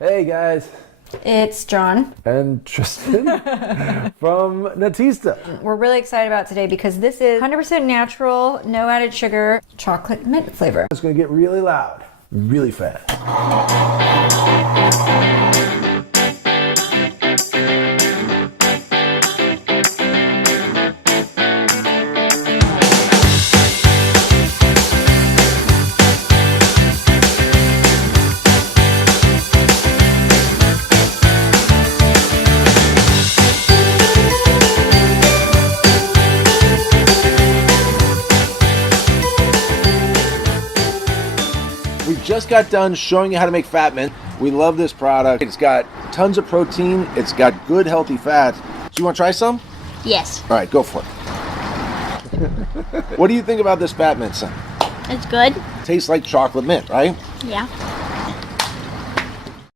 Hey guys. It's John. And Tristan from Nutista. We're really excited about today because this is 100% natural, no added sugar, chocolate mint flavor. It's going to get really loud, really fast. We just got done showing you how to make Phat Mint. We love this product. It's got tons of protein. It's got good, healthy fats. So you want to try some? Yes. All right, go for it. What do you think about this Phat Mint, son? It's good. Tastes like chocolate mint, right? Yeah.